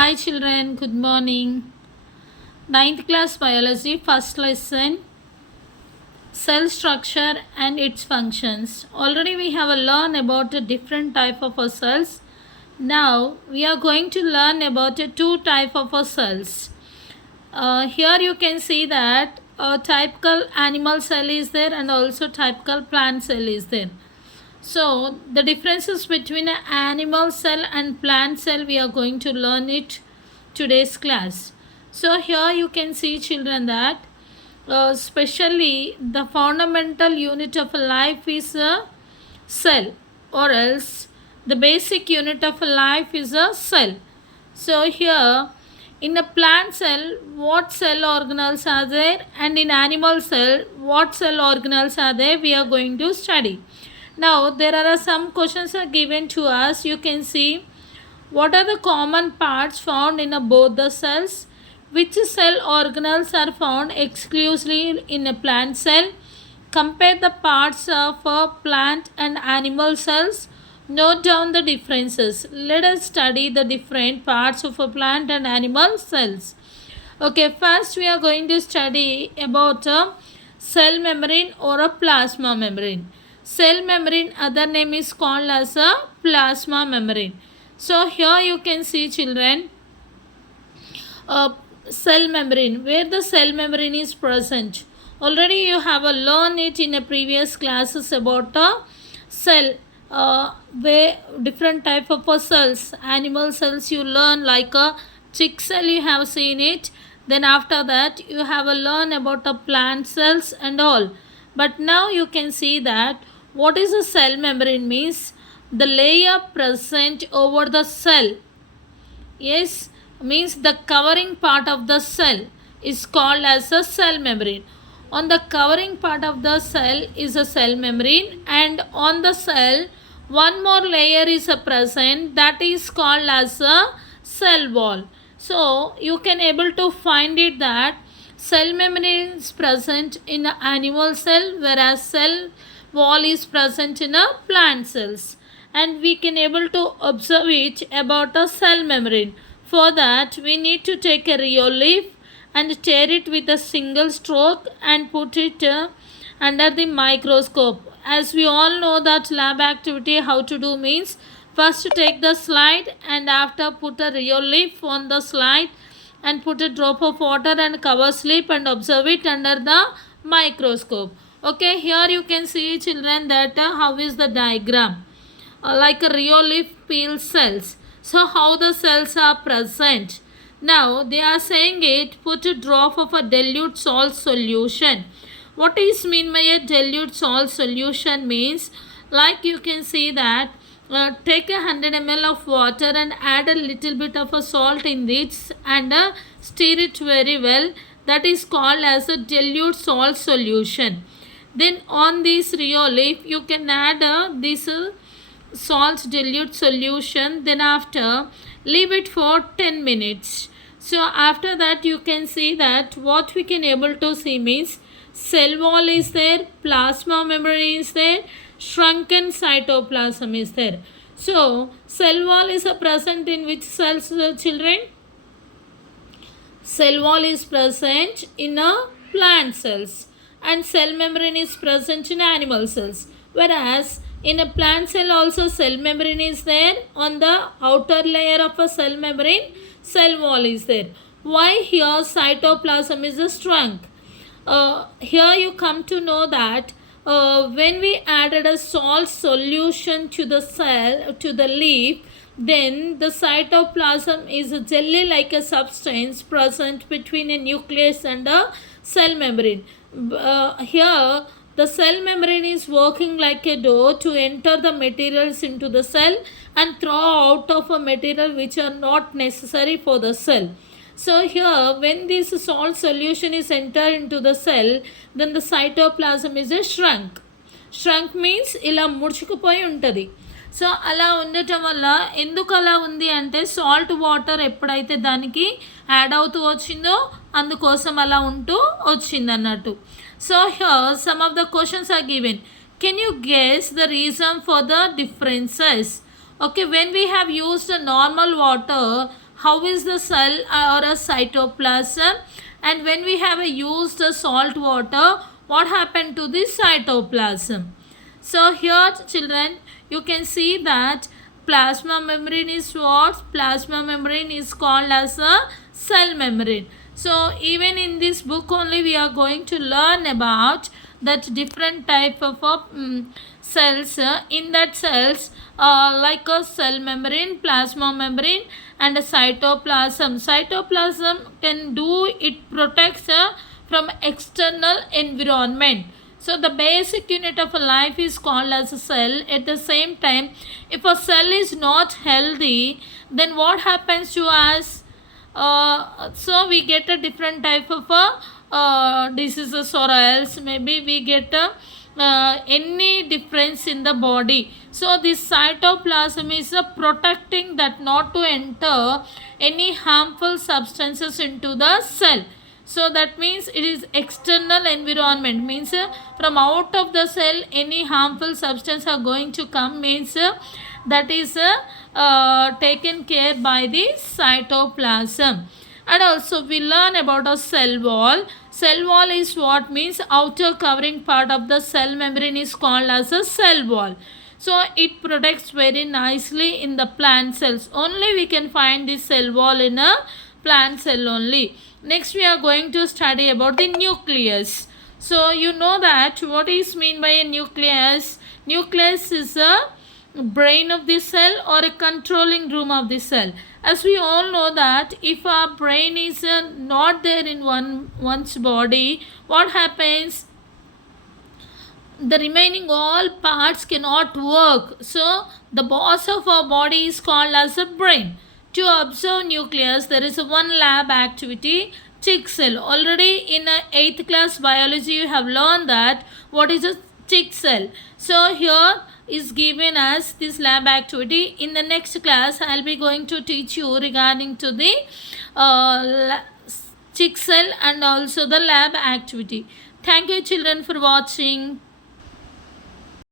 Hi children, good morning. Ninth class biology, first lesson, cell structure and its functions. Already we have learned about a different type of cells. Now we are going to learn about two type of cells. Here you can see that a typical animal cell is there and also typical plant cell is there. So the differences between an animal cell and plant cell we are going to learn it today's class. So here you can see children that especially the fundamental unit of life is a cell, or else the basic unit of life is a cell. So here in a plant cell what cell organelles are there, and in animal cell what cell organelles are there, we are going to study. Now there are some questions are given to us. You can see what are the common parts found in both the cells, which cell organelles are found exclusively in a plant cell, compare the parts of plant and animal cells, note down the differences. Let us study the different parts of a plant and animal cells. Okay, first we are going to study about a cell membrane or a plasma membrane. Cell membrane, other name is called as a plasma membrane. So here you can see children, cell membrane, where the cell membrane is present. Already you have learned it in a previous classes about a cell, where different type of cells. Animal cells you learn, like a chick cell you have seen it. Then after that you have learn about the plant cells and all. But now you can see that what is a cell membrane means the layer present over the cell. Yes, means the covering part of the cell is called as a cell membrane. On the covering part of the cell is a cell membrane, and on the cell one more layer is present, that is called as a cell wall. So you can able to find it that cell membrane is present in an animal cell, whereas cell wall is present in a plant cells, and we can able to observe it about a cell membrane. For that we need to take a rheol leaf and tear it with a single stroke and put it under the microscope. As we all know that lab activity how to do means, first take the slide and after put a rheol leaf on the slide and put a drop of water and cover slip and observe it under the microscope. Okay, here you can see children that how is the diagram, like a rheol leaf peel cells. So how the cells are present? Now they are saying it, put a drop of a dilute salt solution. What is mean by a dilute salt solution means, like you can see that take 100 ml of water and add a little bit of a salt in it and stir it very well. That is called as a dilute salt solution. Then on this rheol leaf you can add this salt dilute solution. Then after leave it for 10 minutes. So after that you can see that what we can able to see means cell wall is there, plasma membrane is there, shrunken cytoplasm is there. So cell wall is present in which cells, children? Cell wall is present in a plant cells, and cell membrane is present in animal cells, whereas in a plant cell also cell membrane is there. On the outer layer of a cell membrane cell wall is there. Why here cytoplasm is shrunk? Here you come to know that when we added a salt solution to the cell, to the leaf, then the cytoplasm is a jelly like a substance present between a nucleus and a cell membrane. Here the cell membrane is working like a door to enter the materials into the cell and throw out of a material which are not necessary for the cell. So here when this salt solution is entered into the cell, then the cytoplasm is a shrunk. Shrunk means ఇలా ముడుచుకుపోయి ఉంటుంది. So అలా ఉండటం వల్ల ఎందుకు అలా ఉంది అంటే salt water ఎప్పుడైతే దానికి యాడ్ అవుతూ వచ్చిందో అందుకోసం అలా ఉంటూ వచ్చింది అన్నట్టు. So here some of the questions are given. Can you guess the reason for the differences? Okay, when we have used normal water, how is the cell or a cytoplasm, and when we have used the salt water, what happened to the cytoplasm. So here children, you can see that plasma membrane is what? Plasma membrane is called as a cell membrane. So even in this book only we are going to learn about that different type of cells. In that cells like a cell membrane, plasma membrane and a cytoplasm. Cytoplasm can do, it protects from external environment. So the basic unit of a life is called as a cell. At the same time, if a cell is not healthy, then what happens to us? So we get a different type of diseases, or else maybe we get any difference in the body. So this cytoplasm is protecting that not to enter any harmful substances into the cell. So that means it is external environment, means from out of the cell any harmful substance are going to come, means that is taken care by the cytoplasm. And also we learn about a cell wall. Cell wall is what? Means outer covering part of the cell membrane is called as a cell wall. So it protects very nicely in the plant cells. Only we can find this cell wall in a plant cell only. Next we are going to study about the nucleus. So you know that what is mean by a nucleus? Nucleus is a brain of the cell or a controlling room of the cell. As we all know that if our brain is not there in one's body, what happens? The remaining all parts cannot work. So the boss of our body is called as a brain. To observe nucleus, there is one lab activity, chick cell. Already in 8th class biology you have learned that what is a chick cell. So here is given as this lab activity. In the next class I will be going to teach you regarding to the chick cell and also the lab activity. Thank you children for watching.